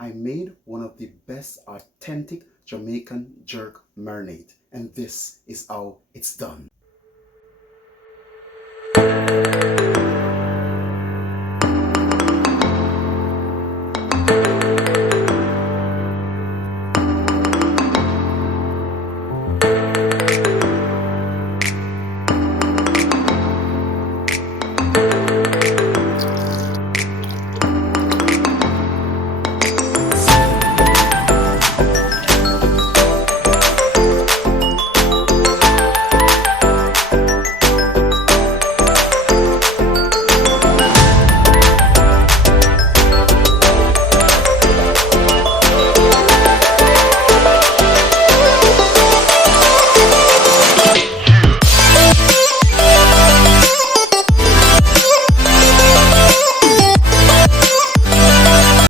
I made one of the best authentic Jamaican jerk marinade, and this is how it's done.